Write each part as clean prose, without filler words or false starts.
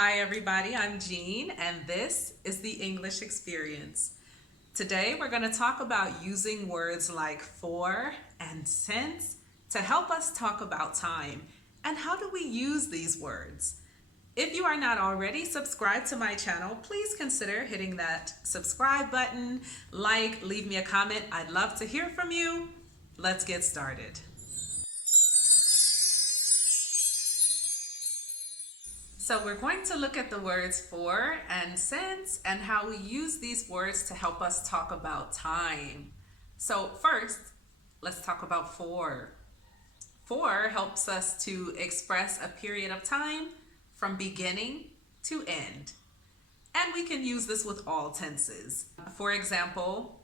Hi everybody, I'm Jean and this is the English Experience. Today we're going to talk about using words like for and since to help us talk about time and how do we use these words. If you are not already subscribed to my channel, please consider hitting that subscribe button, leave me a comment. I'd love to hear from you. Let's get started. So we're going to look at the words for and since and how we use these words to help us talk about time. So first, let's talk about for. For helps us to express a period of time from beginning to end. And we can use this with all tenses. For example,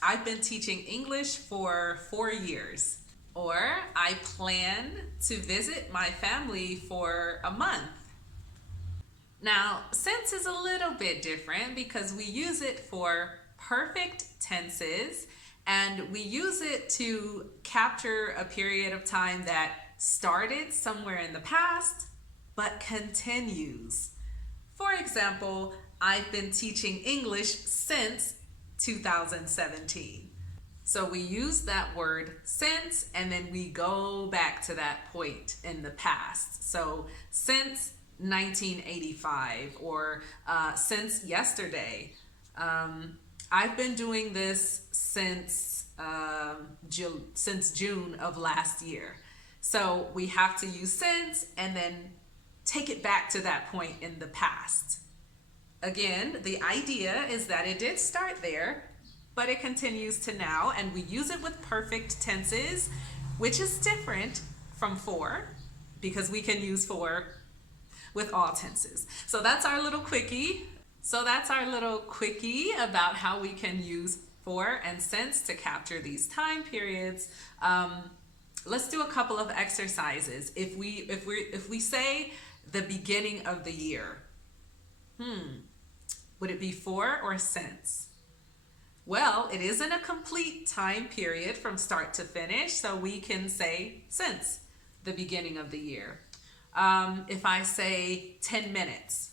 I've been teaching English for 4 years. Or I plan to visit my family for a month. Now, since is a little bit different because we use it for perfect tenses and we use it to capture a period of time that started somewhere in the past but continues. For example, I've been teaching English since 2017. So we use that word since and then we go back to that point in the past. So since 1985 or since yesterday. I've been doing this since June of last year. So we have to use since and then take it back to that point in the past. Again, the idea is that it did start there, but it continues to now, and we use it with perfect tenses, which is different from for, because we can use for with all tenses. So that's our little quickie. About how we can use for and since to capture these time periods. Let's do a couple of exercises. If we say the beginning of the year, would it be for or since? Well, it isn't a complete time period from start to finish, so we can say since the beginning of the year. If I say 10 minutes,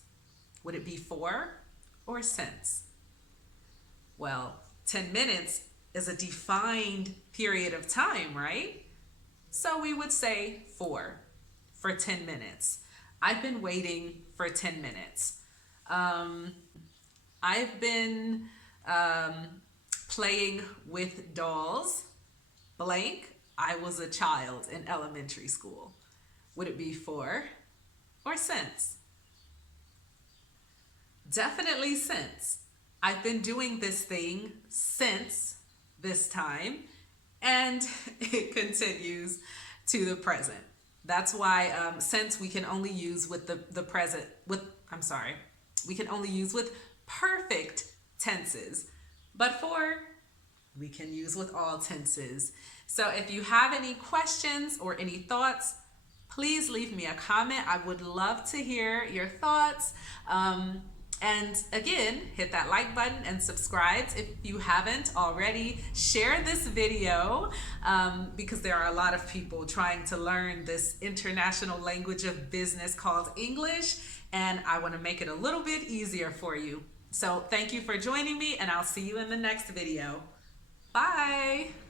would it be for or since? Well, 10 minutes is a defined period of time, right? So we would say for 10 minutes. I've been waiting for 10 minutes. I've been playing with dolls, blank. I was a child in elementary school. Would it be for or since? Definitely since. I've been doing this thing since this time, and it continues to the present. That's why since we can only use with the present, we can only use with perfect tenses, but for we can use with all tenses. So if you have any questions or any thoughts, please leave me a comment. I would love to hear your thoughts. And again, hit that like button and subscribe if you haven't already. Share this video because there are a lot of people trying to learn this international language of business called English, and I want to make it a little bit easier for you. So thank you for joining me, and I'll see you in the next video. Bye.